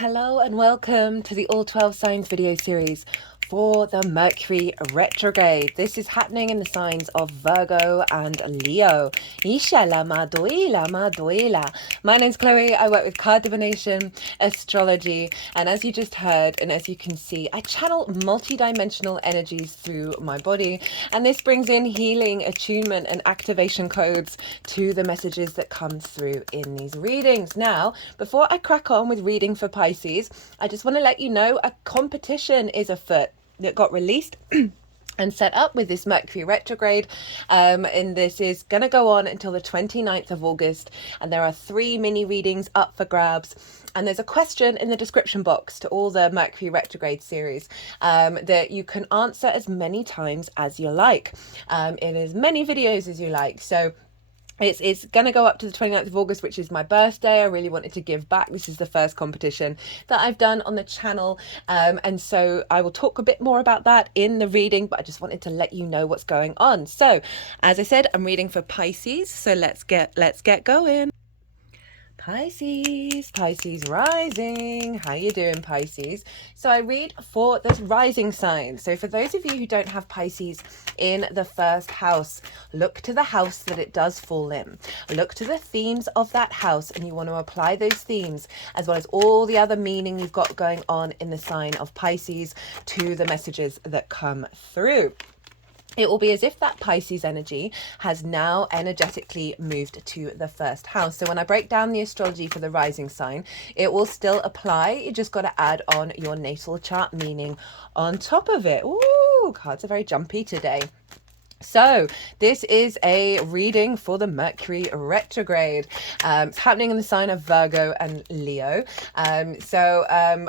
Hello and welcome to the All 12 Signs video series for the Mercury Retrograde. This is happening in the signs of Virgo and Leo. Isha lama doila. My name's Chloe. I work with card divination, astrology, and as you just heard and as you can see, I channel multi-dimensional energies through my body, and this brings in healing, attunement, and activation codes to the messages that come through in these readings. Now, before I crack on with reading for Pisces, I just want to let you know a competition is afoot that got released and set up with this Mercury retrograde, and this is going to go on until the 29th of August, and there are 3 mini readings up for grabs, and there's a question in the description box to all the Mercury retrograde series that you can answer as many times as you like, in as many videos as you like. So it's going to go up to the 29th of August, which is my birthday. I really wanted to give back. This is the first competition that I've done on the channel. And so I will talk a bit more about that in the reading, but I just wanted to let you know what's going on. So as I said, I'm reading for Pisces. So let's get going. Pisces rising. How you doing, Pisces? So I read for the rising sign. So for those of you who don't have Pisces in the first house, look to the house that it does fall in. Look to the themes of that house, and you want to apply those themes as well as all the other meaning you've got going on in the sign of Pisces to the messages that come through. It will be as if that Pisces energy has now energetically moved to the first house. So when I break down the astrology for the rising sign, it will still apply. You just got to add on your natal chart meaning on top of it. Ooh, cards are very jumpy today. So this is a reading for the Mercury retrograde. It's happening in the sign of Virgo and Leo. I'm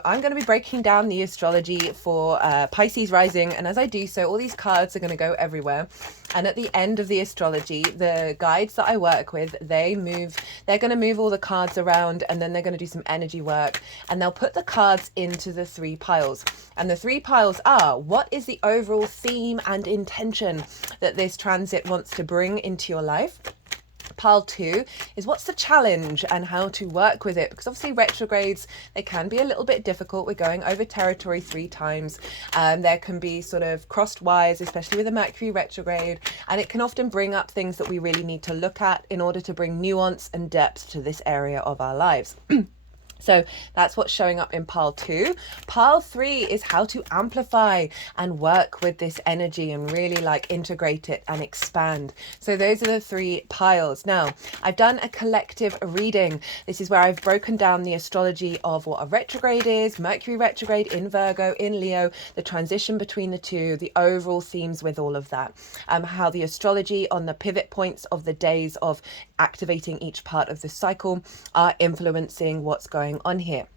going to be breaking down the astrology for Pisces rising, and as I do so, all these cards are going to go everywhere. And at the end of the astrology, the guides that I work with, they're going to move all the cards around, and then they're going to do some energy work, and they'll put the cards into the 3 piles. And the 3 piles are, what is the overall theme and intention that this transit wants to bring into your life? Pile 2 is what's the challenge and how to work with it, because obviously retrogrades, they can be a little bit difficult. We're going over territory 3 times. There can be sort of crossed wires, especially with a Mercury retrograde, and it can often bring up things that we really need to look at in order to bring nuance and depth to this area of our lives. So that's what's showing up in pile 2. Pile 3 is how to amplify and work with this energy and really integrate it and expand. So those are the 3 piles. Now, I've done a collective reading. This is where I've broken down the astrology of what a retrograde is, Mercury retrograde in Virgo, in Leo, the transition between the 2, the overall themes with all of that, how the astrology on the pivot points of the days of activating each part of the cycle are influencing what's going on here.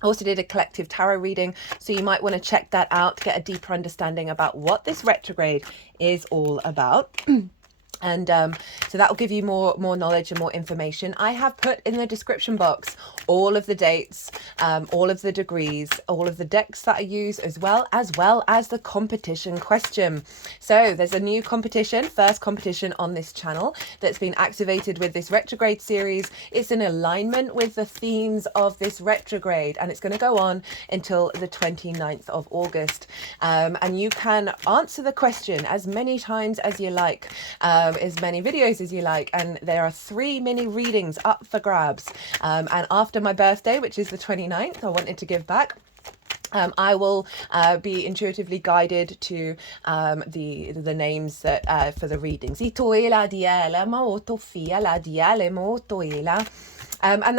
I also did a collective tarot reading, so you might want to check that out to get a deeper understanding about what this retrograde is all about. And so that will give you more knowledge and more information. I have put in the description box all of the dates, all of the degrees, all of the decks that I use, as well as the competition question. So there's a new competition, first competition on this channel that's been activated with this retrograde series. It's in alignment with the themes of this retrograde, and it's going to go on until the 29th of August. And you can answer the question as many times as you like. As many videos as you like, and there are 3 mini readings up for grabs, and after my birthday, which is the 29th, I wanted to give back. I will be intuitively guided to the names that for the readings. And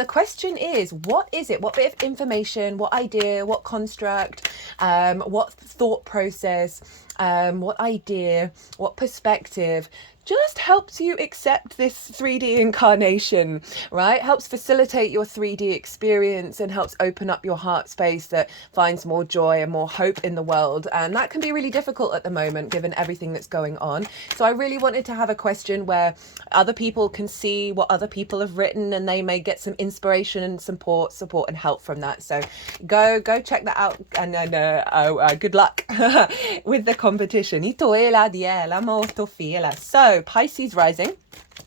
the question is, what is it? What bit of information, what idea, what construct, what thought process, what idea, what perspective just helps you accept this 3D incarnation, right? Helps facilitate your 3D experience and helps open up your heart space that finds more joy and more hope in the world. And that can be really difficult at the moment, given everything that's going on. So I really wanted to have a question where other people can see what other people have written, and they may get some inspiration and support and help from that. So go check that out, and good luck with the competition. So So Pisces rising.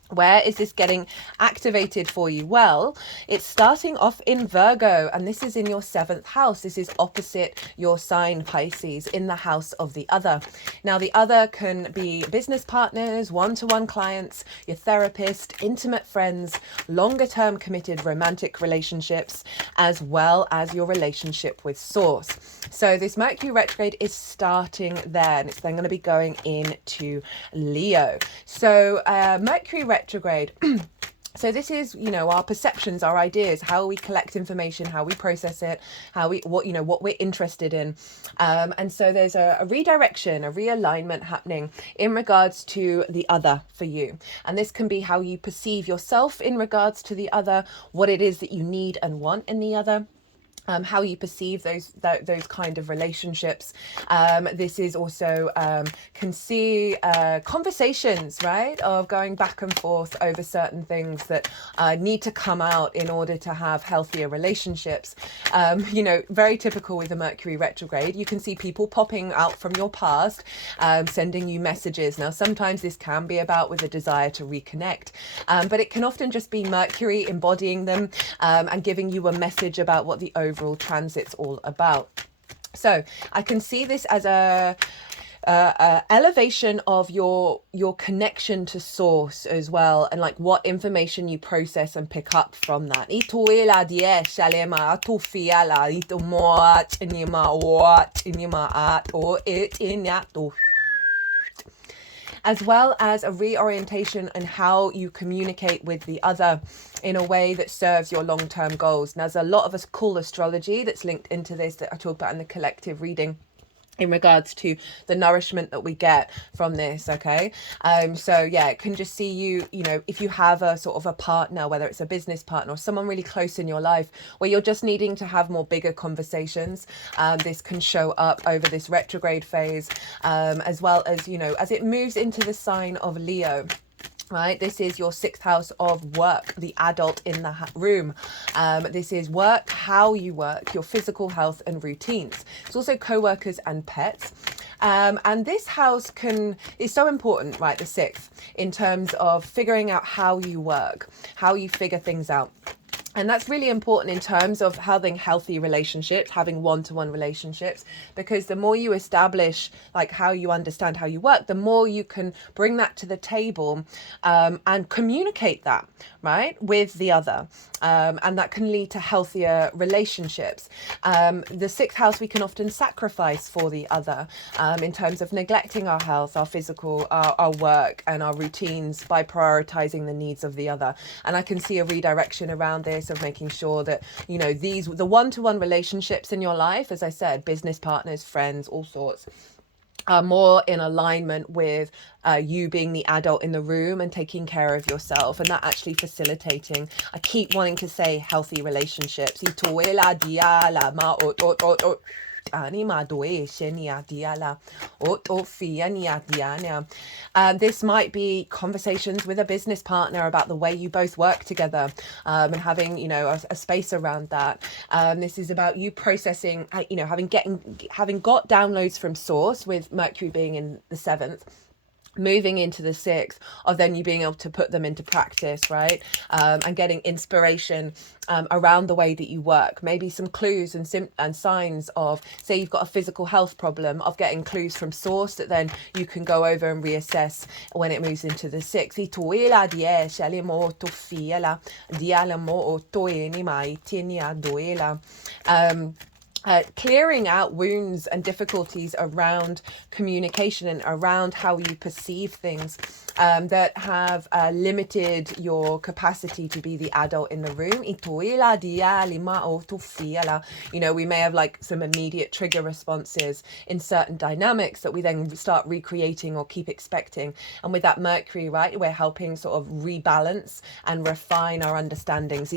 Where is this getting activated for you? Well, it's starting off in Virgo, and this is in your 7th house. This is opposite your sign, Pisces, in the house of the other. Now, the other can be business partners, one-to-one clients, your therapist, intimate friends, longer-term committed romantic relationships, as well as your relationship with Source. So this Mercury retrograde is starting there, and it's then going to be going into Leo. So Mercury retrograde. So this is, you know, our perceptions, our ideas, how we collect information, how we process it, what we're interested in. And so there's a redirection, a realignment happening in regards to the other for you. And this can be how you perceive yourself in regards to the other, what it is that you need and want in the other. How you perceive those kind of relationships. This is also can see conversations, right, of going back and forth over certain things that need to come out in order to have healthier relationships. You know, very typical with the Mercury retrograde. You can see people popping out from your past, sending you messages. Now, sometimes this can be about with a desire to reconnect, but it can often just be Mercury embodying them and giving you a message about what the overall transit's all about. So I can see this as a elevation of your connection to Source as well, and like what information you process and pick up from that. As well as a reorientation in how you communicate with the other in a way that serves your long-term goals. Now, there's a lot of us cool astrology that's linked into this that I talk about in the collective reading in regards to the nourishment that we get from this. Okay. So yeah, it can just see you know, if you have a sort of a partner, whether it's a business partner or someone really close in your life where you're just needing to have more bigger conversations, this can show up over this retrograde phase, as well as, you know, as it moves into the sign of Leo. Right, this is your 6th house of work, the adult in the room. This is work, how you work, your physical health and routines. It's also co-workers and pets. And this house is so important, right, the 6th, in terms of figuring out how you work, how you figure things out. And that's really important in terms of having healthy relationships, having one-to-one relationships, because the more you establish like how you understand how you work, the more you can bring that to the table and communicate that, right, with the other. And that can lead to healthier relationships. The 6th house, we can often sacrifice for the other in terms of neglecting our health, our physical, our work and our routines by prioritizing the needs of the other. And I can see a redirection around this of making sure that, you know, the one-to-one relationships in your life, as I said, business partners, friends, all sorts, are more in alignment with you being the adult in the room and taking care of yourself, and that actually facilitating, I keep wanting to say, healthy relationships. This might be conversations with a business partner about the way you both work together, and having, you know, a space around that. This is about you processing, you know, having got downloads from Source, with Mercury being in the 7th, moving into the 6th, of then you being able to put them into practice, right? And getting inspiration around the way that you work. Maybe some clues and signs of, say you've got a physical health problem, of getting clues from Source that then you can go over and reassess when it moves into the 6th. Clearing out wounds and difficulties around communication and around how you perceive things that have limited your capacity to be the adult in the room. You know, we may have like some immediate trigger responses in certain dynamics that we then start recreating or keep expecting. And with that Mercury, right, we're helping sort of rebalance and refine our understandings.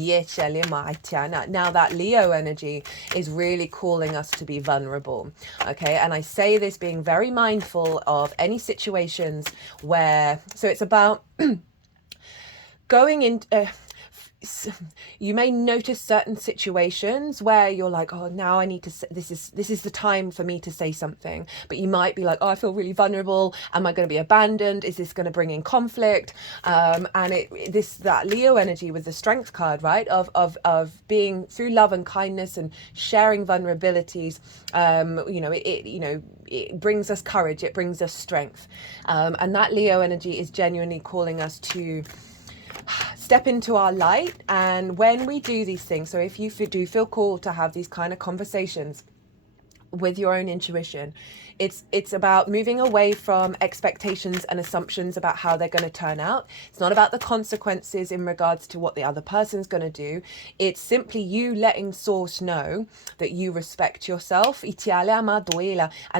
Now that Leo energy is really calling us to be vulnerable. Okay, and I say this being very mindful of any situations where, so it's about going in, you may notice certain situations where you're like, oh, now I need to say, this is the time for me to say something. But you might be like, oh, I feel really vulnerable. Am I going to be abandoned? Is this going to bring in conflict? And that Leo energy with the strength card, right, of being through love and kindness and sharing vulnerabilities. It brings us courage. It brings us strength. And that Leo energy is genuinely calling us to step into our light. And when we do these things, so if you do feel called to have these kind of conversations with your own intuition, it's about moving away from expectations and assumptions about how they're going to turn out. It's not about the consequences in regards to what the other person's going to do. It's simply you letting source know that you respect yourself, and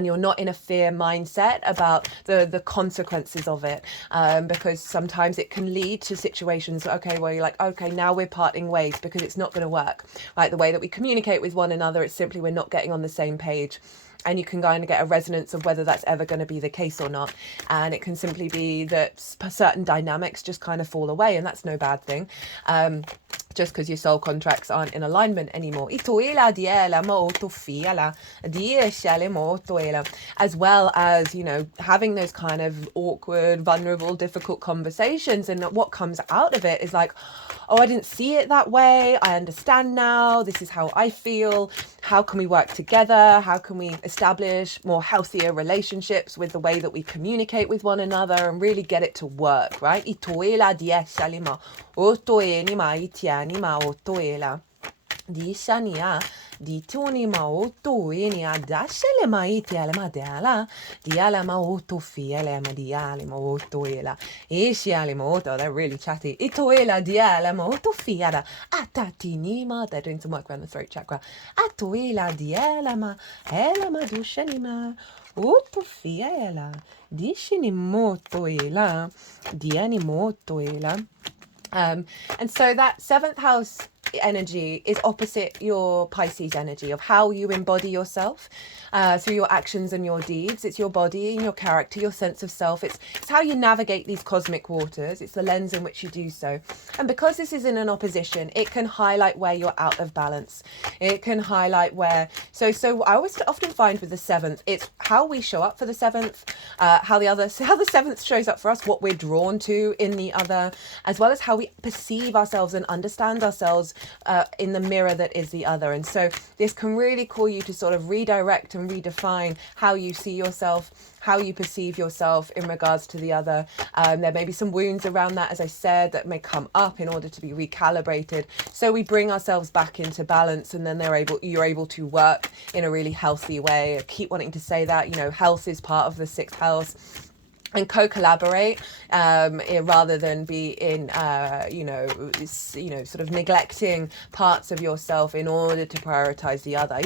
you're not in a fear mindset about the consequences of it, because sometimes it can lead to situations, okay, where you're like, okay, now we're parting ways because it's not going to work, right? The way that we communicate with one another, it's simply we're not getting on the same page. And you can kind of get a resonance of whether that's ever going to be the case or not. And it can simply be that certain dynamics just kind of fall away, and that's no bad thing. Just because your soul contracts aren't in alignment anymore. As well as, having those kind of awkward, vulnerable, difficult conversations. And what comes out of it is like, oh, I didn't see it that way. I understand now. This is how I feel. How can we work together? How can we establish more healthier relationships with the way that we communicate with one another and really get it to work, right? Di shania di tuni mautu ini adashele maiti ale madela di ala mautu fiele madiale mautu ela ishi ale mautu. They're really chatty. Ituela di ala mautu fiada atatini ma. They're doing some work around the throat chakra. Atuela di ala ma ela madushani ma utu fiela di shini moto ela di ani moto ela. And so that seventh house energy is opposite your Pisces energy of how you embody yourself through your actions and your deeds. It's your body and your character, your sense of self. It's how you navigate these cosmic waters. It's the lens in which you do so. And because this is in an opposition, it can highlight where you're out of balance. It can highlight where, so I always often find with the seventh, it's how we show up for the seventh, how the seventh shows up for us, what we're drawn to in the other, as well as how we perceive ourselves and understand ourselves in the mirror that is the other. And so this can really call you to sort of redirect and redefine how you see yourself, how you perceive yourself in regards to the other. There may be some wounds around that, as I said, that may come up in order to be recalibrated. So we bring ourselves back into balance, and then you're able to work in a really healthy way. I keep wanting to say that, health is part of the sixth house. And co-collaborate rather than be in, sort of neglecting parts of yourself in order to prioritize the other.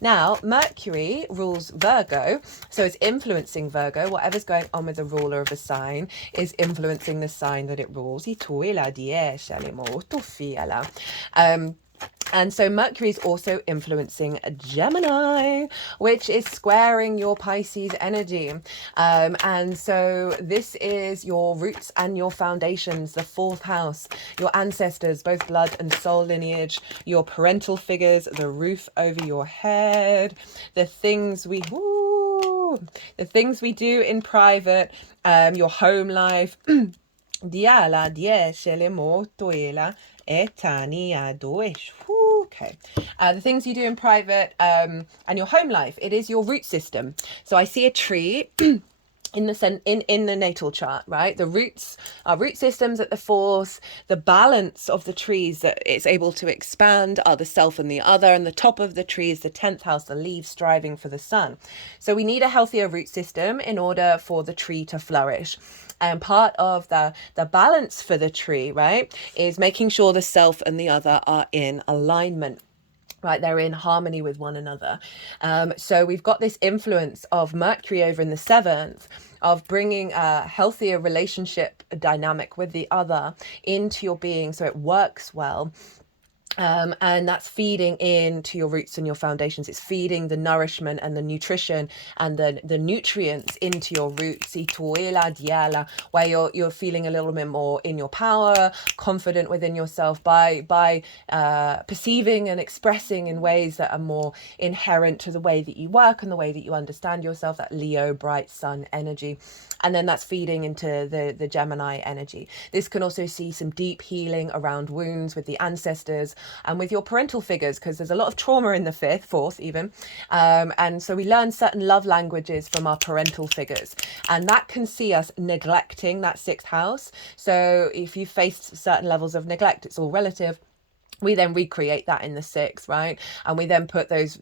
Now, Mercury rules Virgo, so it's influencing Virgo. Whatever's going on with the ruler of a sign is influencing the sign that it rules. And so Mercury is also influencing Gemini, which is squaring your Pisces energy. And so this is your roots and your foundations, the fourth house, your ancestors, both blood and soul lineage, your parental figures, the roof over your head, the things we do in private, your home life. Diala diesele motoela etania doish. Okay. The things you do in private and your home life. It is your root system. So I see a tree in the natal chart, right? The roots, our root systems at the fourth, the balance of the trees that it's able to expand are the self and the other, and the top of the tree is the 10th house, the leaves striving for the sun. So we need a healthier root system in order for the tree to flourish. And part of the balance for the tree, right, is making sure the self and the other are in alignment. Right, they're in harmony with one another. So we've got this influence of Mercury over in the seventh of bringing a healthier relationship dynamic with the other into your being so it works well. And that's feeding into your roots and your foundations. It's feeding the nourishment and the nutrition and the nutrients into your roots, where you're feeling a little bit more in your power, confident within yourself by perceiving and expressing in ways that are more inherent to the way that you work and the way that you understand yourself, that Leo bright sun energy. And then that's feeding into the Gemini energy. This can also see some deep healing around wounds with the ancestors and with your parental figures, because there's a lot of trauma in the fourth even. And so we learn certain love languages from our parental figures, and that can see us neglecting that sixth house. So if you faced certain levels of neglect, it's all relative. We then recreate that in the sixth, right? And we then put those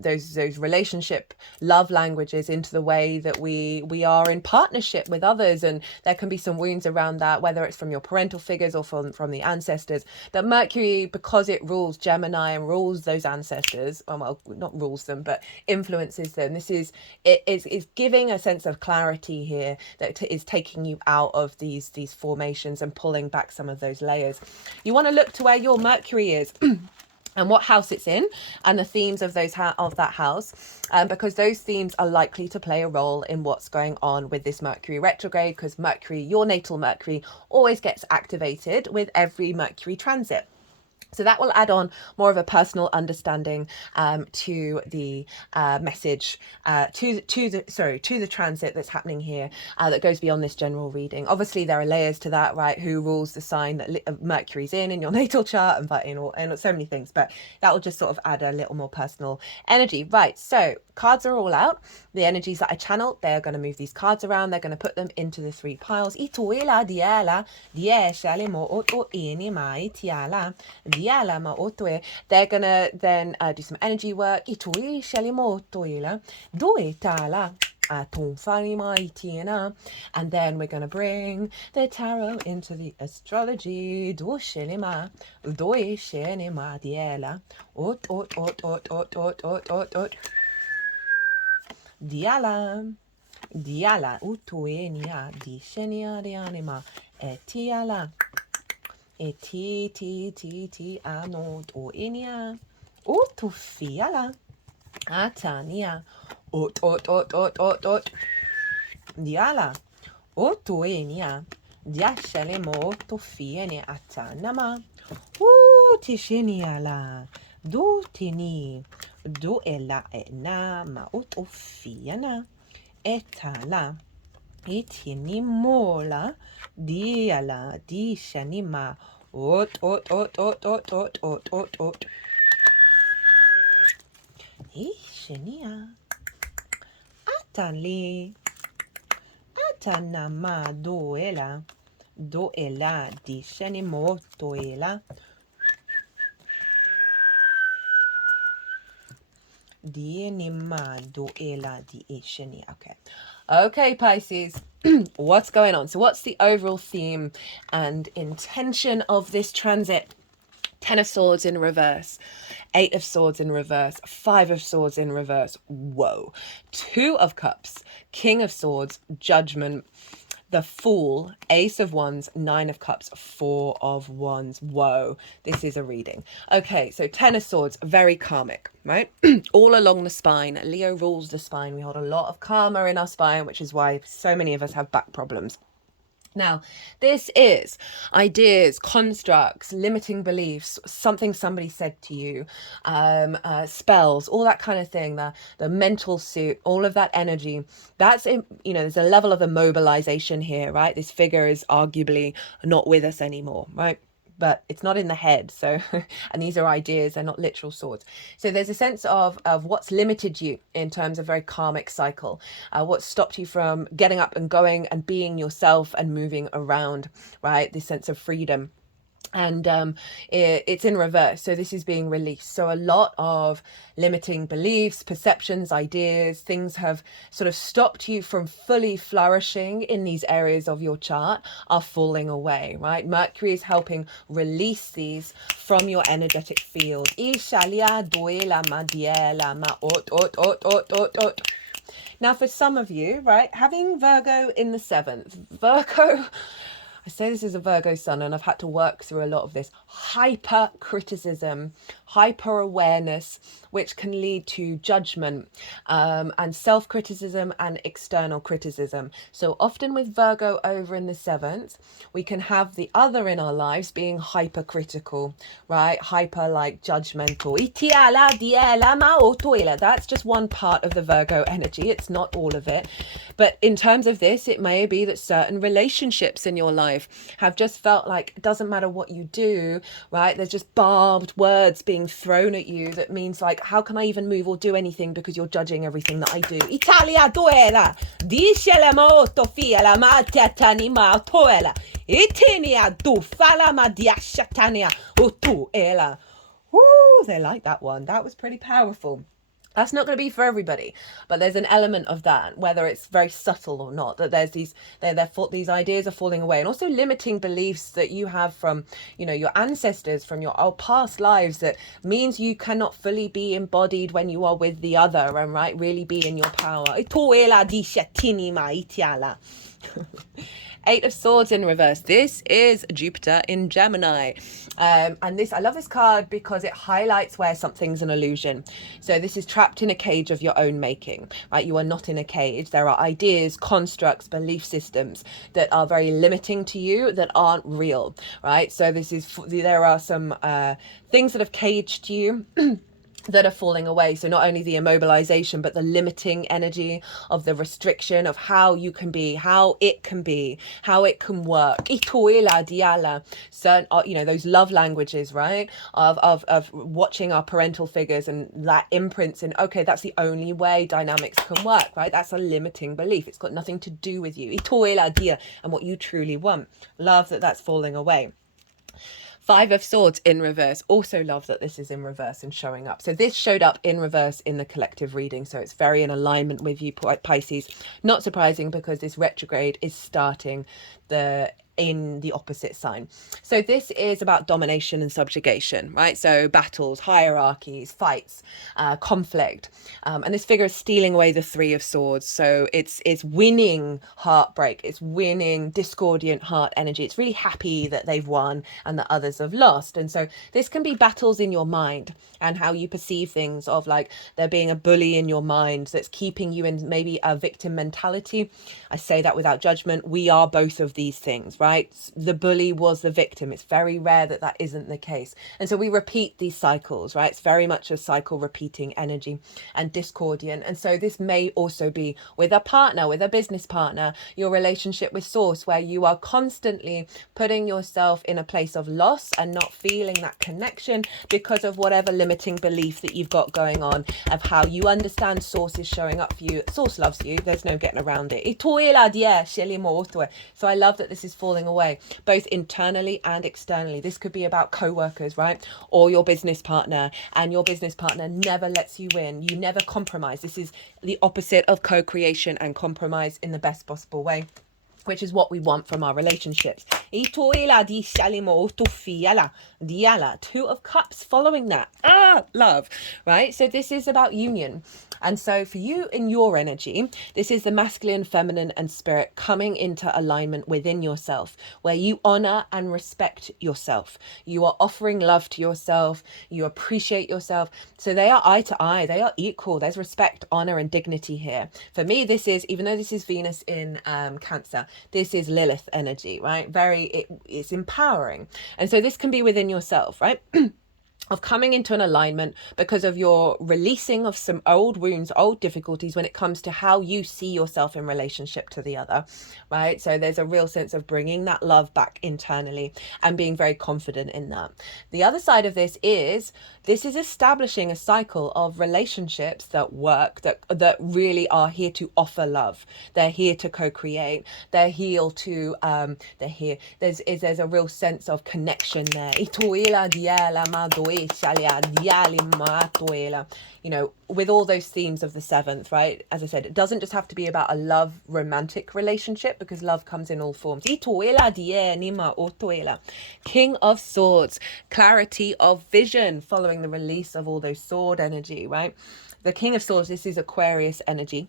relationship love languages into the way that we are in partnership with others. And there can be some wounds around that, whether it's from your parental figures or from the ancestors. That Mercury, because it rules Gemini and rules those ancestors, well, not rules them, but influences them. It is giving a sense of clarity here that is taking you out of these formations and pulling back some of those layers. You want to look to where your Mercury is and what house it's in, and the themes of that house, because those themes are likely to play a role in what's going on with this Mercury retrograde, because Mercury, your natal Mercury, always gets activated with every Mercury transit. So that will add on more of a personal understanding to the message, to the transit that's happening here, that goes beyond this general reading. Obviously, there are layers to that, right? Who rules the sign that Mercury's in your natal chart, and so many things. But that will just sort of add a little more personal energy, right? So cards are all out. The energies that I channel, they're going to move these cards around. They're going to put them into the three piles. They're gonna then do some energy work. And then we're gonna bring the tarot into the astrology. Diala utuenia di shenia de anima etiala. Ti anot o inia o tu fiala atania ot diala o tu inia diashalemo to fiene atanama o tishiniala do tini do ela ena ma o to fiana etala itini mola diala di shanima ot ishenia atali atanama doela di shanimo toela Dienima doela di ishenia. Okay, Pisces. What's going on? So what's the overall theme and intention of this transit? 10 of Swords in reverse, 8 of Swords in reverse, 5 of Swords in reverse. Whoa. 2 of Cups, King of Swords, Judgment, the Fool, Ace of Wands, 9 of Cups, 4 of Wands. Whoa, this is a reading. Okay, so 10 of Swords, very karmic, right? All along the spine. Leo rules the spine. We hold a lot of karma in our spine, which is why so many of us have back problems. Now, this is ideas, constructs, limiting beliefs, something somebody said to you, spells, all that kind of thing, the mental suit, all of that energy. That's, there's a level of immobilization here, right? This figure is arguably not with us anymore, right? But it's not in the head. So, and these are ideas, they're not literal swords. So there's a sense of what's limited you in terms of very karmic cycle, what's stopped you from getting up and going and being yourself and moving around, right? This sense of freedom. And it's in reverse. So this is being released. So a lot of limiting beliefs, perceptions, ideas, things have sort of stopped you from fully flourishing in these areas of your chart are falling away, right? Mercury is helping release these from your energetic field. Now, for some of you, right, having Virgo in the 7th, Virgo... I say this is a Virgo sun, and I've had to work through a lot of this. hyper criticism, hyper awareness, which can lead to judgment, and self criticism and external criticism. So often with Virgo over in the seventh, we can have the other in our lives being hypercritical, right? Hyper like judgmental. That's just one part of the Virgo energy. It's not all of it. But in terms of this, it may be that certain relationships in your life have just felt like it doesn't matter what you do, right? There's just barbed words being thrown at you that means like, how can I even move or do anything because you're judging everything that I do. Italia toela, dice la moto fia la matia tanima toela, itinia du fala madia shatania utu ela. Woo, they like that one. That was pretty powerful. That's not going to be for everybody, but there's an element of that, whether it's very subtle or not, that there's these these ideas are falling away, and also limiting beliefs that you have from, you know, your ancestors, from your past lives, that means you cannot fully be embodied when you are with the other and right really be in your power. Eight of Swords in reverse. This is Jupiter in Gemini. And this, I love this card because it highlights where something's an illusion. So this is trapped in a cage of your own making, right? You are not in a cage. There are ideas, constructs, belief systems that are very limiting to you that aren't real, right? So this is, there are some things that have caged you that are falling away. So not only the immobilization, but the limiting energy of the restriction of how you can be, how it can be, how it can work. Certain, you know, those love languages, right? Of watching our parental figures and that imprints in, okay, that's the only way dynamics can work, right? That's a limiting belief. It's got nothing to do with you. And what you truly want. Love that that's falling away. Five of Swords in reverse. Also love that this is in reverse and showing up. So this showed up in reverse in the collective reading. So it's very in alignment with you, Pisces. Not surprising because this retrograde is starting in the opposite sign. So this is about domination and subjugation, right? So battles, hierarchies, fights, conflict. And this figure is stealing away the Three of Swords. So it's winning heartbreak. It's winning discordant heart energy. It's really happy that they've won and that others have lost. And so this can be battles in your mind and how you perceive things, of like there being a bully in your mind that's keeping you in maybe a victim mentality. I say that without judgment. We are both of these things, right? The bully was the victim. It's very rare that that isn't the case. And so we repeat these cycles, right? It's very much a cycle repeating energy and discordian. And so this may also be with a partner, with a business partner, your relationship with Source, where you are constantly putting yourself in a place of loss and not feeling that connection because of whatever limiting belief that you've got going on of how you understand Source is showing up for you. Source loves you. There's no getting around it. So I love that this is falling away, both internally and externally. This could be about co-workers, right? Or your business partner, and your business partner never lets you win. You never compromise. This is the opposite of co-creation and compromise in the best possible way, which is what we want from our relationships. Two of Cups following that. Love, right? So this is about union. And so for you in your energy, this is the masculine, feminine, and spirit coming into alignment within yourself, where you honor and respect yourself. You are offering love to yourself. You appreciate yourself. So they are eye to eye. They are equal. There's respect, honor, and dignity here. For me, this is, even though this is Venus in Cancer, this is Lilith energy, right? It's empowering. And so this can be within yourself, right? Of coming into an alignment because of your releasing of some old wounds, old difficulties when it comes to how you see yourself in relationship to the other, right? So there's a real sense of bringing that love back internally and being very confident in that. The other side of this is establishing a cycle of relationships that work, that really are here to offer love. They're here to co-create. They're here to, there's a real sense of connection there. You know, with all those themes of the seventh, right? As I said, it doesn't just have to be about a love romantic relationship, because love comes in all forms. King of Swords, clarity of vision following the release of all those sword energy, right? The King of Swords, this is Aquarius energy.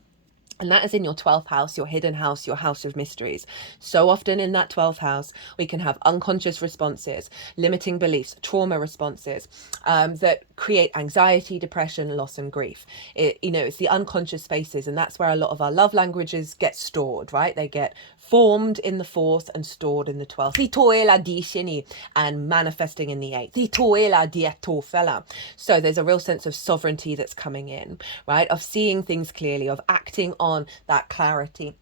And that is in your 12th house, your hidden house, your house of mysteries. So often in that 12th house, we can have unconscious responses, limiting beliefs, trauma responses that create anxiety, depression, loss, and grief. It's the unconscious spaces, and that's where a lot of our love languages get stored, right? They get formed in the 4th and stored in the 12th. And manifesting in the 8th. So there's a real sense of sovereignty that's coming in, right? Of seeing things clearly, of acting on that clarity.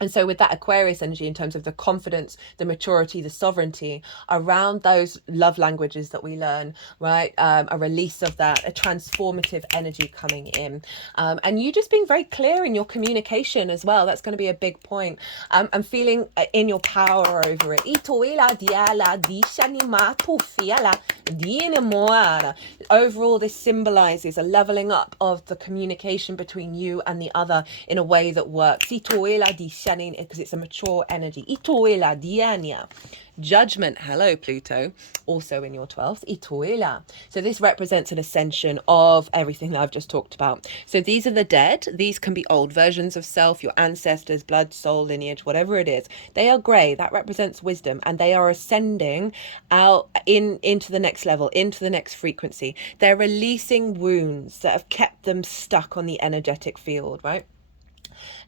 And so with that Aquarius energy, in terms of the confidence, the maturity, the sovereignty around those love languages that we learn, right? A release of that, a transformative energy coming in. And you just being very clear in your communication as well. That's going to be a big point. And feeling in your power over it. Overall, this symbolizes a leveling up of the communication between you and the other in a way that works. Because it's a mature energy. Judgment, hello Pluto, also in your 12th. So this represents an ascension of everything that I've just talked about. So these are the dead. These can be old versions of self, your ancestors, blood, soul, lineage, whatever it is. They are grey. That represents wisdom, and they are ascending out into the next level, into the next frequency. They're releasing wounds that have kept them stuck on the energetic field, right?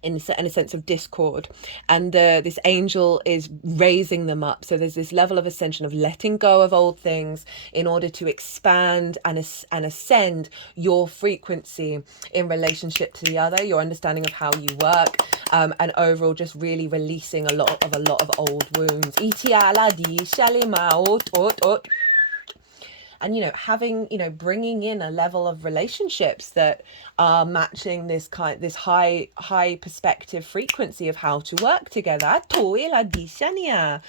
In a sense of discord, and this angel is raising them up. So there's this level of ascension, of letting go of old things in order to expand and ascend your frequency in relationship to the other, your understanding of how you work, and overall just really releasing a lot of old wounds. And having bringing in a level of relationships that are matching this high perspective frequency of how to work together. Diana,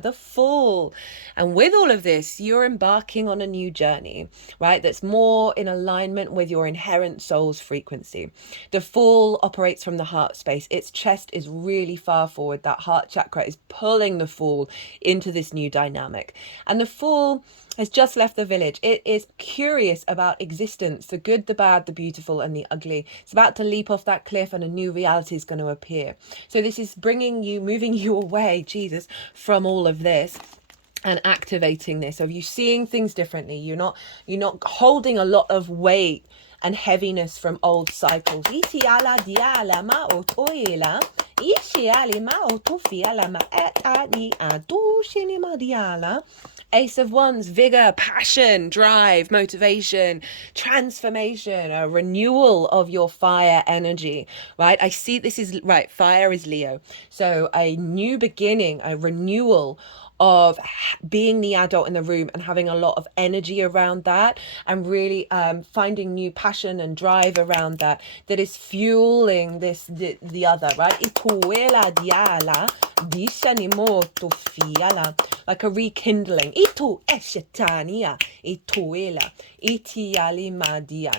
the Fool. And with all of this, you're embarking on a new journey, right? That's more in alignment with your inherent soul's frequency. The Fool operates from the heart space. Its chest is really far forward. That heart chakra is pulling the Fool into this new dynamic. And the Fool has just left the village. It is curious about existence, the good, the bad, the beautiful, and the ugly. It's about to leap off that cliff, and a new reality is going to appear. So this is moving you away, Jesus, from all of this, and activating this of you seeing things differently. You're not holding a lot of weight and heaviness from old cycles. Ace of Wands, vigor, passion, drive, motivation, transformation, a renewal of your fire energy, right? I see this is, right, fire is Leo. So a new beginning, a renewal of being the adult in the room and having a lot of energy around that, and really finding new passion and drive around that is fueling the other, right? Like a rekindling.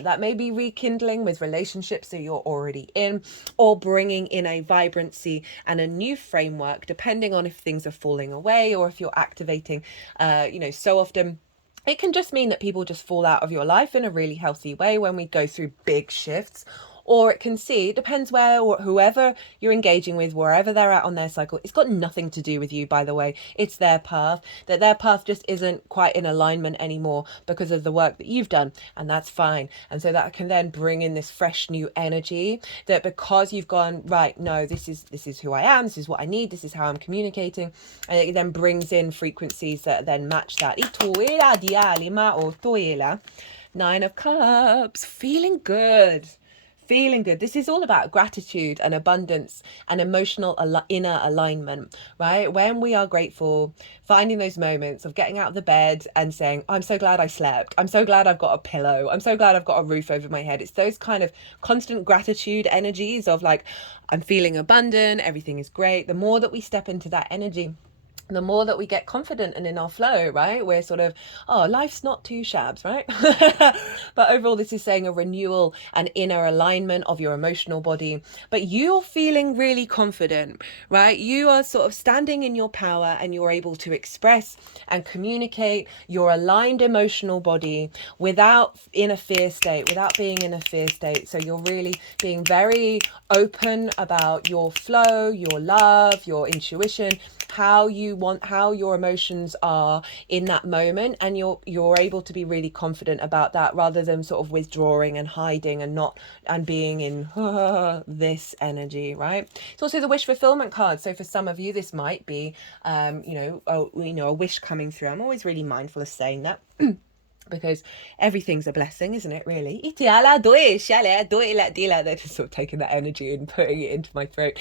That may be rekindling with relationships that you're already in, or bringing in a vibrancy and a new framework, depending on if things are falling away or if you're activating. So often it can just mean that people just fall out of your life in a really healthy way when we go through big shifts. Or it can it depends where, or whoever you're engaging with, wherever they're at on their cycle. It's got nothing to do with you, by the way. It's their path, that their path just isn't quite in alignment anymore because of the work that you've done, and that's fine. And so that can then bring in this fresh new energy, that because you've gone, right, no, this is who I am, this is what I need, this is how I'm communicating, and it then brings in frequencies that then match that. Nine of Cups, feeling good. This is all about gratitude and abundance and emotional inner alignment, right? When we are grateful, finding those moments of getting out of the bed and saying, I'm so glad I slept. I'm so glad I've got a pillow. I'm so glad I've got a roof over my head. It's those kind of constant gratitude energies of like, I'm feeling abundant. Everything is great. The more that we step into that energy, the more that we get confident and in our flow, right? We're sort of, oh, life's not too shabs, right? But overall, this is saying a renewal and inner alignment of your emotional body. But you're feeling really confident, right? You are sort of standing in your power and you're able to express and communicate your aligned emotional body without in a fear state, without being in a fear state. So you're really being very open about your flow, your love, your intuition, how your emotions are in that moment, and you're able to be really confident about that rather than sort of withdrawing and hiding and being in this energy, right? It's also the wish fulfillment card. So for some of you, this might be a wish coming through. I'm always really mindful of saying that. Because everything's a blessing, isn't it, really? They're just sort of taking that energy and putting it into my throat.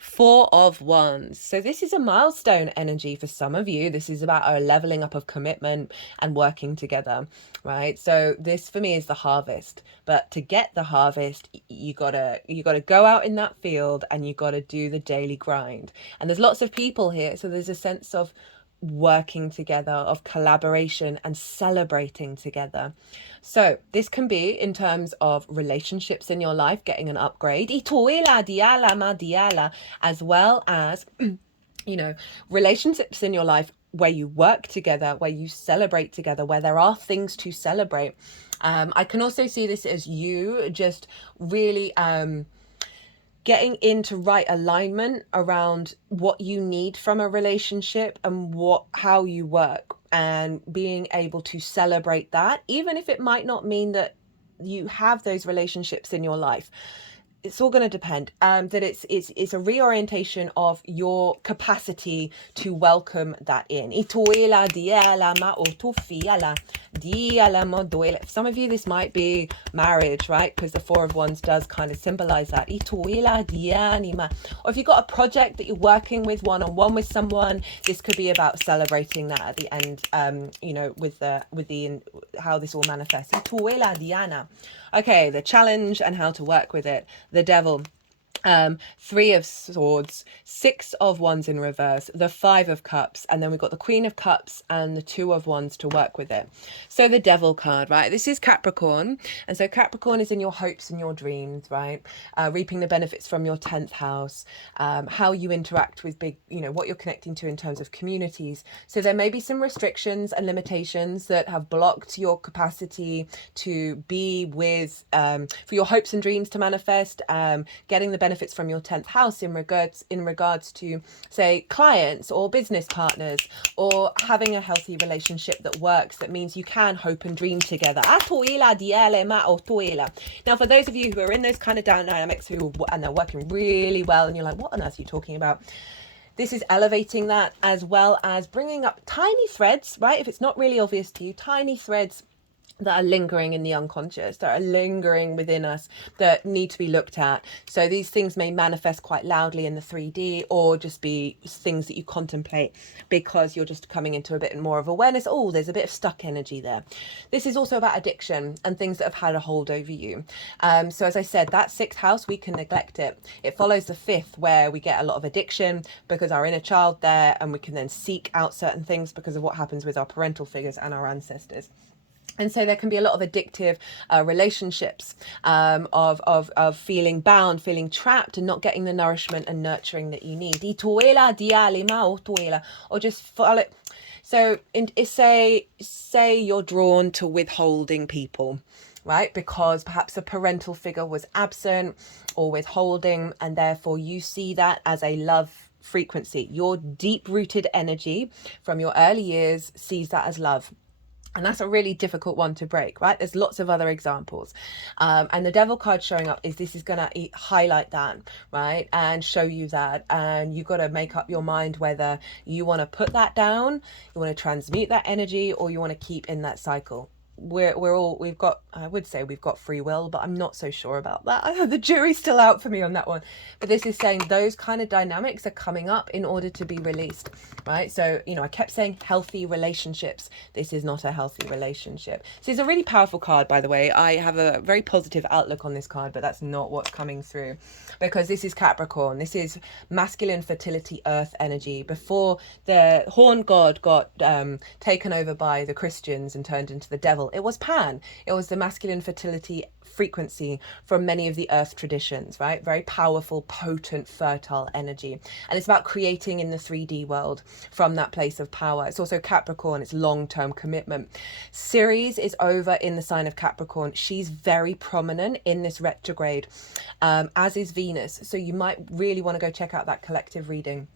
Four of Wands. So this is a milestone energy for some of you. This is about a leveling up of commitment and working together, right? So this for me is the harvest. But to get the harvest, you gotta go out in that field and you gotta do the daily grind. And there's lots of people here, so there's a sense of working together, of collaboration and celebrating together. So this can be in terms of relationships in your life, getting an upgrade, as well as relationships in your life where you work together, where you celebrate together, where there are things to celebrate. I can also see this as you just really getting into right alignment around what you need from a relationship and how you work, and being able to celebrate that, even if it might not mean that you have those relationships in your life. It's all going to depend. That it's a reorientation of your capacity to welcome that in. Some of you, this might be marriage, right? Because the Four of Wands does kind of symbolize that. Or if you've got a project that you're working with one-on-one with someone, this could be about celebrating that at the end, with the how this all manifests. Okay, the challenge and how to work with it. The Devil. Three of Swords, Six of Wands in reverse, the Five of Cups, and then we've got the Queen of Cups and the Two of Wands to work with it. So the Devil card, right? This is Capricorn, and so Capricorn is in your hopes and your dreams, right? Reaping the benefits from your 10th house, how you interact with what you're connecting to in terms of communities. So there may be some restrictions and limitations that have blocked your capacity to be with, for your hopes and dreams to manifest, getting the benefits from your 10th house in regards to, say, clients or business partners, or having a healthy relationship that works, that means you can hope and dream together. Now for those of you who are in those kind of dynamics and they're working really well and you're like, what on earth are you talking about? This is elevating that, as well as bringing up tiny threads, right? If it's not really obvious to you, tiny threads that are lingering in the unconscious, that are lingering within us, that need to be looked at. So these things may manifest quite loudly in the 3D, or just be things that you contemplate because you're just coming into a bit more of awareness. Oh, there's a bit of stuck energy there. This is also about addiction and things that have had a hold over you. So as I said, that 6th house, we can neglect it. It follows the 5th, where we get a lot of addiction because our inner child there, and we can then seek out certain things because of what happens with our parental figures and our ancestors. And so there can be a lot of addictive relationships, of feeling bound, feeling trapped, and not getting the nourishment and nurturing that you need. Or just follow. So say you're drawn to withholding people, right? Because perhaps a parental figure was absent or withholding, and therefore you see that as a love frequency. Your deep-rooted energy from your early years sees that as love. And that's a really difficult one to break, right? There's lots of other examples. And the Devil card showing up is going to highlight that, right? And show you that. And you've got to make up your mind whether you want to put that down, you want to transmute that energy, or you want to keep in that cycle. we've got, I would say we've got free will, but I'm not so sure about that. The jury's still out for me on that one. But this is saying those kind of dynamics are coming up in order to be released, right? So, you know, I kept saying healthy relationships. This is not a healthy relationship. So it's a really powerful card, by the way. I have a very positive outlook on this card, but that's not what's coming through, because this is Capricorn. This is masculine fertility, earth energy. Before the horn god got taken over by the Christians and turned into the devil, it was Pan. It was the masculine fertility frequency from many of the earth traditions, right? Very powerful, potent, fertile energy. And it's about creating in the 3D world from that place of power. It's also Capricorn. It's long-term commitment. Ceres is over in the sign of Capricorn. She's very prominent in this retrograde, as is Venus. So you might really want to go check out that collective reading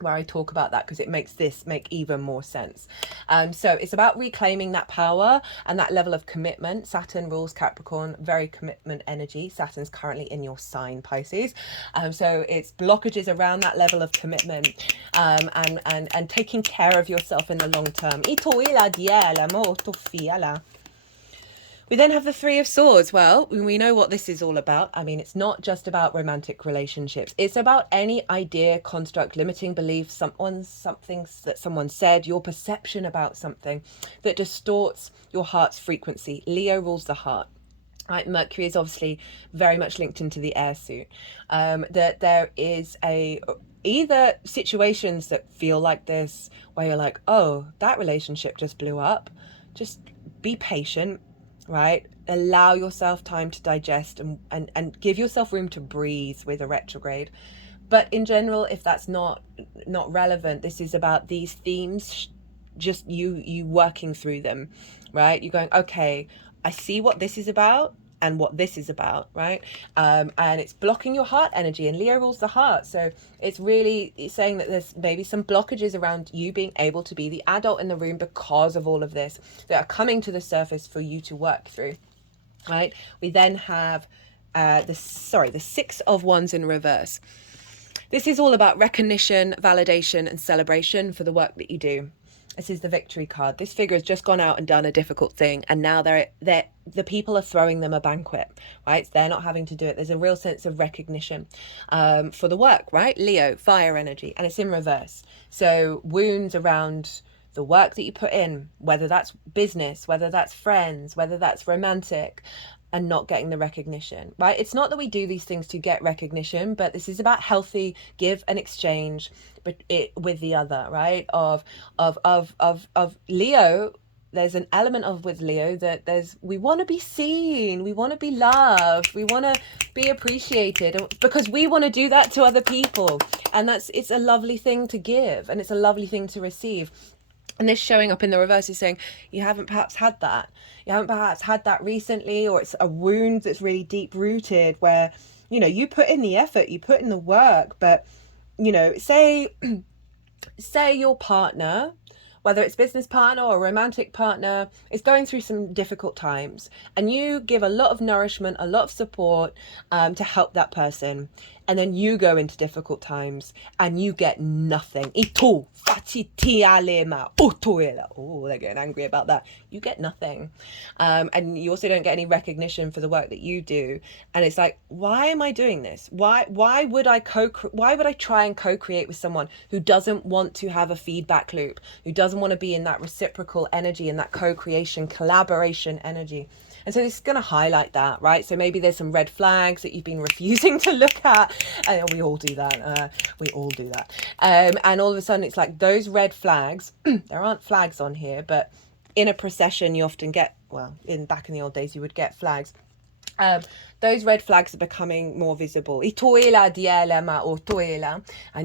where I talk about that, because it makes this make even more sense. So it's about reclaiming that power and that level of commitment. Saturn rules Capricorn, very commitment energy. Saturn's currently in your sign, Pisces. So it's blockages around that level of commitment, and taking care of yourself in the long term. We then have the Three of Swords. Well, we know what this is all about. I mean, it's not just about romantic relationships. It's about any idea, construct, limiting belief, something that someone said, your perception about something that distorts your heart's frequency. Leo rules the heart. Right, Mercury is obviously very much linked into the air suit. That there is either situations that feel like this, where you're like, oh, that relationship just blew up. Just be patient. Right, allow yourself time to digest and give yourself room to breathe with a retrograde. But in general, if that's not relevant, this is about these themes, just you working through them, right? You're going, okay, I see what this is about and what this is about, right? And it's blocking your heart energy, and Leo rules the heart. So it's really saying that there's maybe some blockages around you being able to be the adult in the room because of all of this that are coming to the surface for you to work through, right? We then have the Six of Wands in reverse. This is all about recognition, validation, and celebration for the work that you do. This is the victory card. This figure has just gone out and done a difficult thing, and now the people are throwing them a banquet, right? They're not having to do it. There's a real sense of recognition for the work, right? Leo, fire energy, and it's in reverse. So wounds around the work that you put in, whether that's business, whether that's friends, whether that's romantic, and not getting the recognition, right? It's not that we do these things to get recognition, but this is about healthy give and exchange, but with the other, right? Of Leo, there's an element of with Leo that we want to be seen, we want to be loved, we want to be appreciated, because we want to do that to other people, and it's a lovely thing to give, and it's a lovely thing to receive. And this showing up in the reverse is saying you haven't perhaps had that. You haven't perhaps had that recently, or it's a wound that's really deep rooted where, you know, you put in the effort, you put in the work, but, you know, say your partner, whether it's business partner or romantic partner, is going through some difficult times, and you give a lot of nourishment, a lot of support to help that person, and then you go into difficult times and you get nothing. Oh, they're getting angry about that. You get nothing, and you also don't get any recognition for the work that you do. And it's like, why am I doing this? Why would I try and co-create with someone who doesn't want to have a feedback loop, who doesn't want to be in that reciprocal energy and that co-creation, collaboration energy? And so this is going to highlight that, right? So maybe there's some red flags that you've been refusing to look at. We all do that. And all of a sudden it's like those red flags, there aren't flags on here, but in a procession you often get, well, back in the old days you would get flags. Those red flags are becoming more visible. And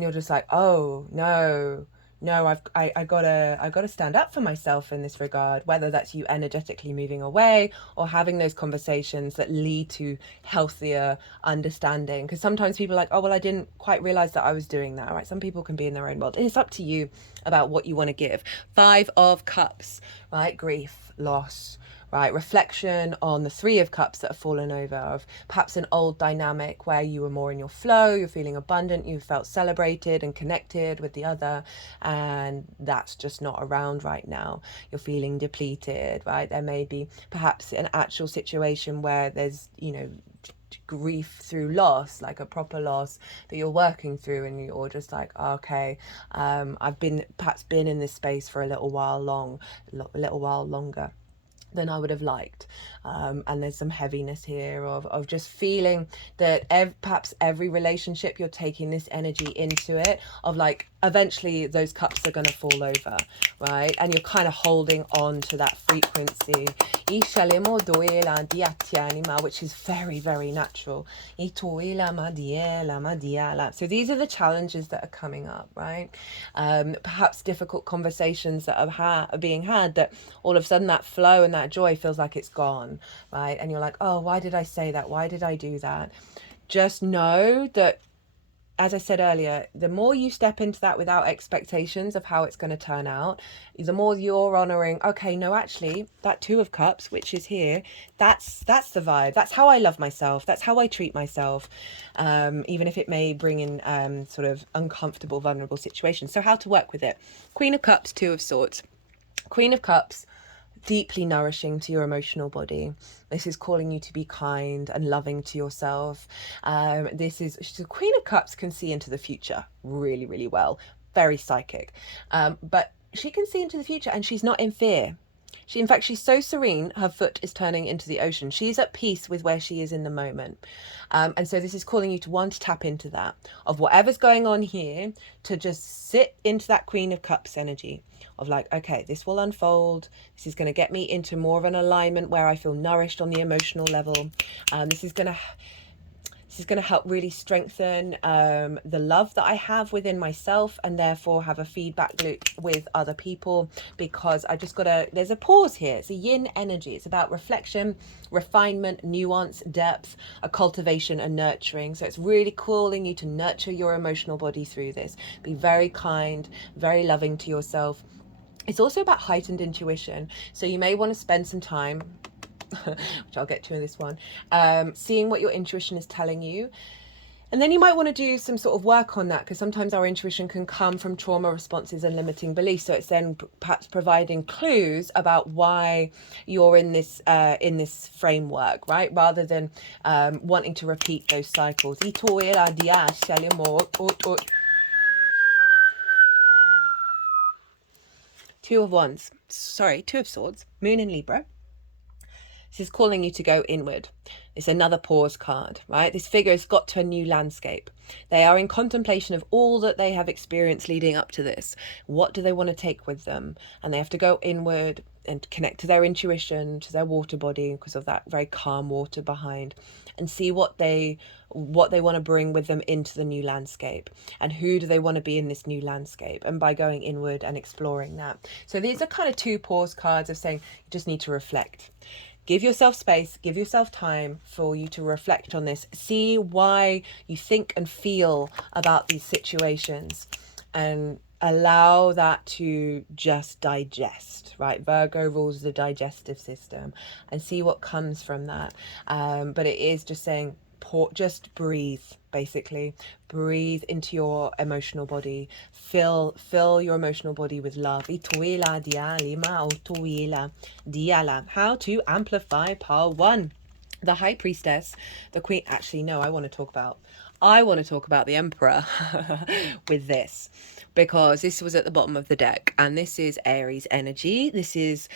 you're just like, oh no, I gotta stand up for myself in this regard, whether that's you energetically moving away or having those conversations that lead to healthier understanding. Because sometimes people are like, oh, well, I didn't quite realize that I was doing that, right? Some people can be in their own world, and it's up to you about what you want to give. 5 of Cups, right? Grief, loss, right? Reflection on the Three of Cups that have fallen over, of perhaps an old dynamic where you were more in your flow, you're feeling abundant, you felt celebrated and connected with the other, and that's just not around right now. You're feeling depleted, right? There may be perhaps an actual situation where there's, you know, grief through loss, like a proper loss that you're working through, and you're just like, okay, I've perhaps been in this space for a little while longer than I would have liked, and there's some heaviness here of just feeling that perhaps every relationship you're taking this energy into it, of like eventually those cups are going to fall over, right? And you're kind of holding on to that frequency, which is very, very natural. So these are the challenges that are coming up, right? Perhaps difficult conversations that are being had, that all of a sudden that flow and that joy feels like it's gone, right? And you're like, oh, why did I say that? Why did I do that? Just know that, as I said earlier, the more you step into that without expectations of how it's going to turn out, the more you're honoring, okay, no, actually, that Two of Cups, which is here, that's the vibe. That's how I love myself. That's how I treat myself, even if it may bring in sort of uncomfortable, vulnerable situations. So how to work with it. Queen of Cups, Two of Swords. Queen of Cups, deeply nourishing to your emotional body. This is calling you to be kind and loving to yourself. The Queen of Cups can see into the future really, really well. Very psychic. But she can see into the future, and she's not in fear. In fact, she's so serene, her foot is turning into the ocean. She's at peace with where she is in the moment. And so this is calling you to tap into that, of whatever's going on here, to just sit into that Queen of Cups energy of like, okay, this will unfold. This is going to get me into more of an alignment where I feel nourished on the emotional level. This is going to help really strengthen the love that I have within myself, and therefore have a feedback loop with other people, because there's a pause here. It's a yin energy. It's about reflection, refinement, nuance, depth, a cultivation and nurturing. So it's really calling you to nurture your emotional body through this. Be very kind, very loving to yourself. It's also about heightened intuition. So you may want to spend some time, which I'll get to in this one, seeing what your intuition is telling you. And then you might want to do some sort of work on that, because sometimes our intuition can come from trauma responses and limiting beliefs. So it's then perhaps providing clues about why you're in this framework, right? Rather than wanting to repeat those cycles. Two of Swords, Moon in Libra. This is calling you to go inward. It's another pause card, right? This figure has got to a new landscape. They are in contemplation of all that they have experienced leading up to this. What do they want to take with them? And they have to go inward and connect to their intuition, to their water body, because of that very calm water behind, and see what they want to bring with them into the new landscape, and who do they want to be in this new landscape, and by going inward and exploring that. So these are kind of two pause cards of saying you just need to reflect. Give yourself space, give yourself time for you to reflect on this. See why you think and feel about these situations, and allow that to just digest, right? Virgo rules the digestive system, and see what comes from that. But it is just saying, just breathe, basically. Breathe into your emotional body. Fill your emotional body with love. How to amplify Part 1. The High Priestess, the Queen. Actually, no, I want to talk about the Emperor with this, because this was at the bottom of the deck, and this is Aries energy. This is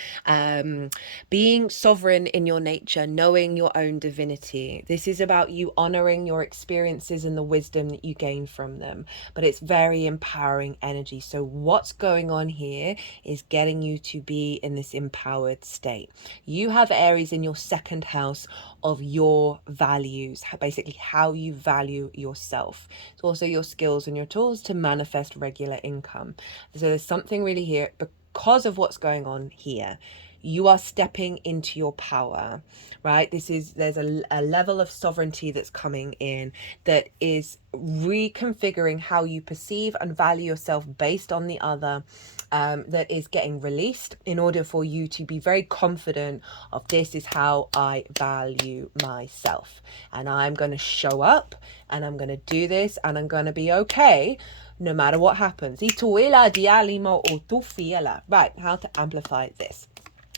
being sovereign in your nature, knowing your own divinity. This is about you honoring your experiences and the wisdom that you gain from them, but it's very empowering energy. So what's going on here is getting you to be in this empowered state. You have Aries in your second house of your values, basically how you value yourself. It's also your skills and your tools to manifest regular income. So there's something really here because of what's going on here. you are stepping into your power, right? There's a level of sovereignty that's coming in that is reconfiguring how you perceive and value yourself based on the other, that is getting released in order for you to be very confident of, this is how I value myself, and I'm going to show up and I'm going to do this and I'm going to be okay no matter what happens. Right, how to amplify this.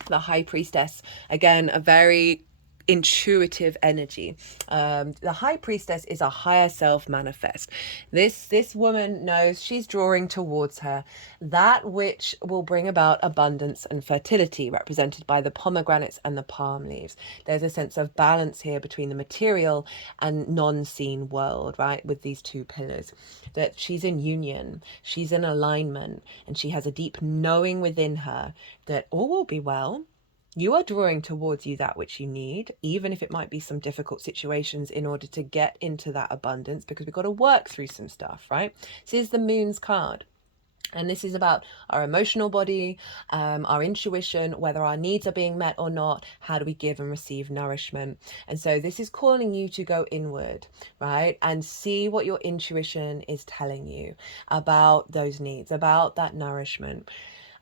The High Priestess, again, a very intuitive energy. The High Priestess is a higher self manifest. This woman knows she's drawing towards her that which will bring about abundance and fertility, represented by the pomegranates and the palm leaves. There's a sense of balance here between the material and non-seen world, right, with these two pillars, that she's in union, she's in alignment, and she has a deep knowing within her that all will be well. You are drawing towards you that which you need, even if it might be some difficult situations, in order to get into that abundance, because we've got to work through some stuff, right? This is the Moon's card. And this is about our emotional body, our intuition, whether our needs are being met or not. How do we give and receive nourishment? And so this is calling you to go inward, right? And see what your intuition is telling you about those needs, about that nourishment.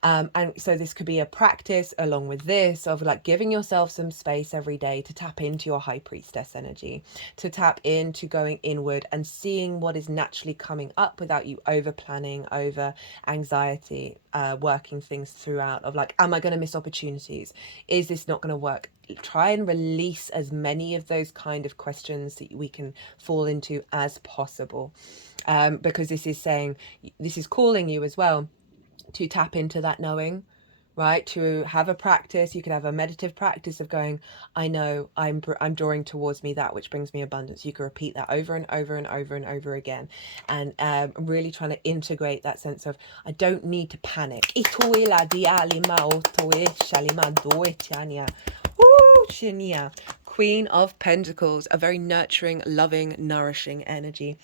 And so this could be a practice along with this of like giving yourself some space every day to tap into your High Priestess energy, to tap into going inward and seeing what is naturally coming up without you over planning, over anxiety, working things throughout of like, am I going to miss opportunities? Is this not going to work? Try and release as many of those kind of questions that we can fall into as possible, because this is saying, this is calling you as well to tap into that knowing, right? To have a practice. You could have a meditative practice of going, I know I'm drawing towards me that which brings me abundance. You can repeat that over and over and over and over again, and really trying to integrate that sense of, I don't need to panic. Queen of Pentacles, a very nurturing, loving, nourishing energy.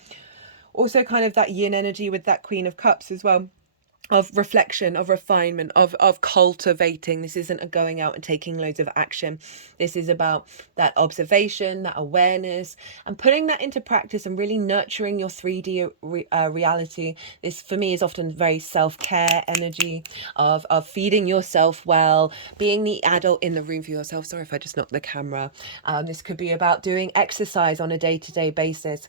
Also kind of that yin energy with that Queen of Cups as well, of reflection, of refinement, of cultivating. This isn't a going out and taking loads of action. This is about that observation, that awareness, and putting that into practice and really nurturing your 3D reality. This for me is often very self-care energy of feeding yourself well, being the adult in the room for yourself. Sorry if I just knocked the camera. This could be about doing exercise on a day-to-day basis.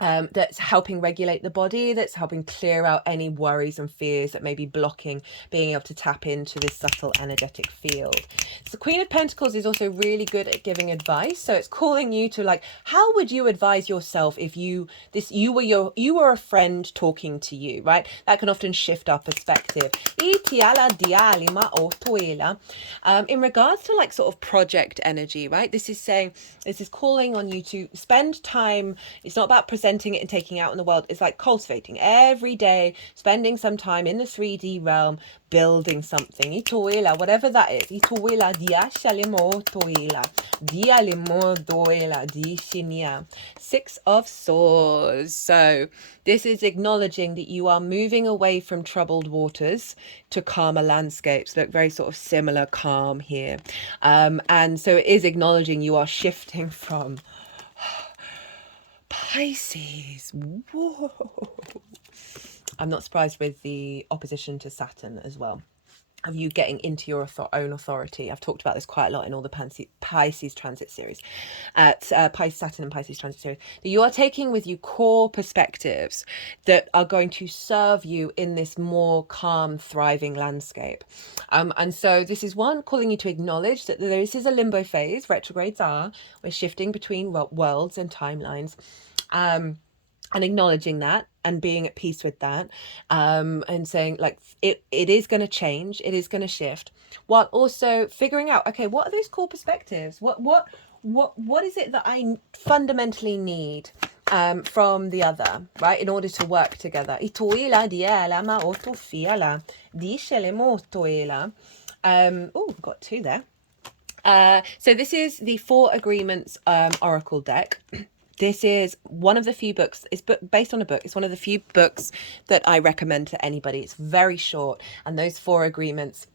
That's helping regulate the body, that's helping clear out any worries and fears that may be blocking being able to tap into this subtle energetic field. So the Queen of Pentacles is also really good at giving advice. So it's calling you to like, how would you advise yourself if you were a friend talking to you, right? That can often shift our perspective. In regards to like sort of project energy, right? This is calling on you to spend time. It's not about presenting it and taking it out in the world. It's like cultivating every day, spending some time in the 3D realm, building something. Whatever that is. Six of Swords. So this is acknowledging that you are moving away from troubled waters to calmer landscapes. Look, very sort of similar calm here. And so it is acknowledging you are shifting from Pisces. Whoa. I'm not surprised with the opposition to Saturn as well, of you getting into your own authority. I've talked about this quite a lot in all the Pisces transit series, Saturn and Pisces transit series, that you are taking with you core perspectives that are going to serve you in this more calm, thriving landscape. And so this is one calling you to acknowledge that this is a limbo phase. Retrogrades are, we're shifting between worlds and timelines. And acknowledging that and being at peace with that, and saying like it is going to change, it is going to shift, while also figuring out, okay, what are those core perspectives? What is it that I fundamentally need from the other, right, in order to work together? Oh, got two there. So this is the Four Agreements Oracle deck. This is one of the few books, it's based on a book. It's one of the few books that I recommend to anybody. It's very short. And those four agreements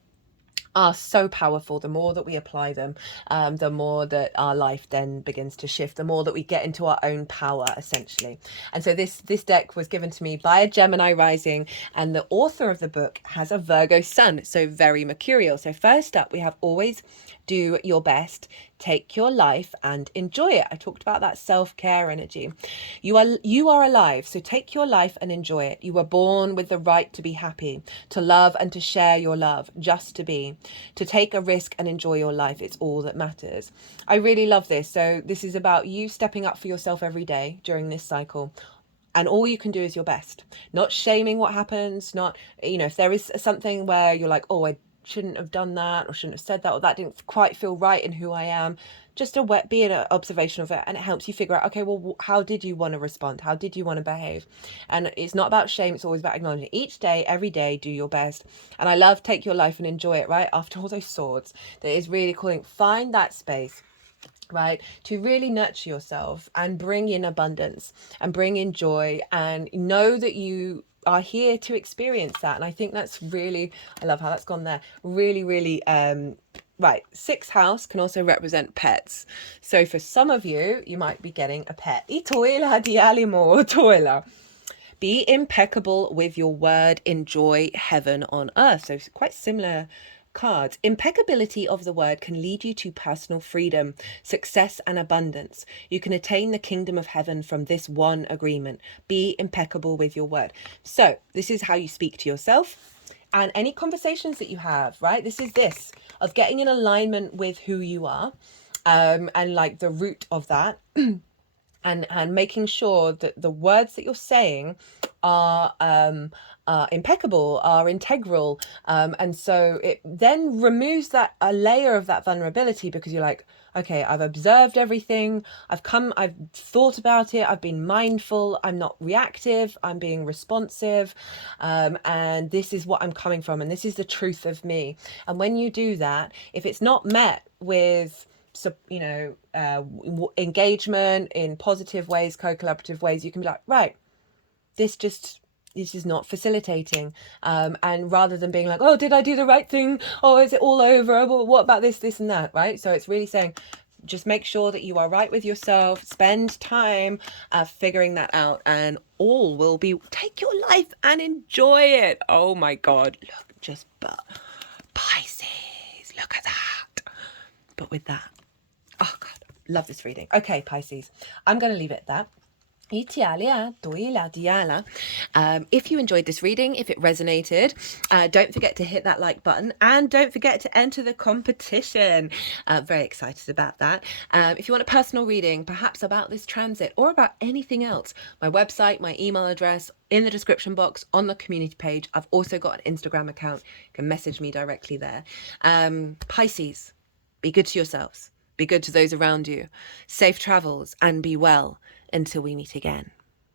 are so powerful. The more that we apply them, the more that our life then begins to shift, the more that we get into our own power, essentially. And so this deck was given to me by a Gemini rising, and the author of the book has a Virgo sun, so very mercurial. So first up, we have always do your best, take your life and enjoy it. I talked about that self-care energy. You are alive, so take your life and enjoy it. You were born with the right to be happy, to love and to share your love, just to be, to take a risk and enjoy your life. It's all that matters. I really love this. So this is about you stepping up for yourself every day during this cycle. And all you can do is your best, not shaming what happens, not, if there is something where you're like, oh, I shouldn't have done that, or shouldn't have said that, or that didn't quite feel right in who I am, just be an observation of it, and it helps you figure out, okay, well, how did you want to respond? How did you want to behave? And it's not about shame, it's always about acknowledging each day, every day, do your best. And I love take your life and enjoy it, right? After all those swords, that is really calling, find that space, right, to really nurture yourself and bring in abundance and bring in joy, and know that you are here to experience that. And I think that's really, I love how that's gone there, really, really right. Sixth house can also represent pets, so for some of you, you might be getting a pet. Be impeccable with your word, enjoy heaven on earth. So quite similar cards. Impeccability of the word can lead you to personal freedom, success and abundance. You can attain the kingdom of heaven from this one agreement. Be impeccable with your word. So this is how you speak to yourself and any conversations that you have, right? This of getting in alignment with who you are, and like the root of that, and making sure that the words that you're saying are impeccable, are integral, and so it then removes a layer of that vulnerability, because you're like, okay, I've observed everything, I've thought about it, I've been mindful, I'm not reactive, I'm being responsive, and this is what I'm coming from, and this is the truth of me. And when you do that, if it's not met with engagement in positive ways, co-collaborative ways, you can be like, right, this is not facilitating, and rather than being like, oh, did I do the right thing, oh, is it all over, well, what about this and that, right? So it's really saying, just make sure that you are right with yourself, spend time figuring that out, and all will be, take your life and enjoy it. Oh my god, look, Pisces, look at that. But with that, oh god, love this reading. Okay, Pisces, I'm going to leave it at that. If you enjoyed this reading, if it resonated, don't forget to hit that like button, and don't forget to enter the competition. Very excited about that. If you want a personal reading, perhaps about this transit or about anything else, my website, my email address in the description box, on the community page. I've also got an Instagram account. You can message me directly there. Pisces, be good to yourselves. Be good to those around you. Safe travels and be well until we meet again.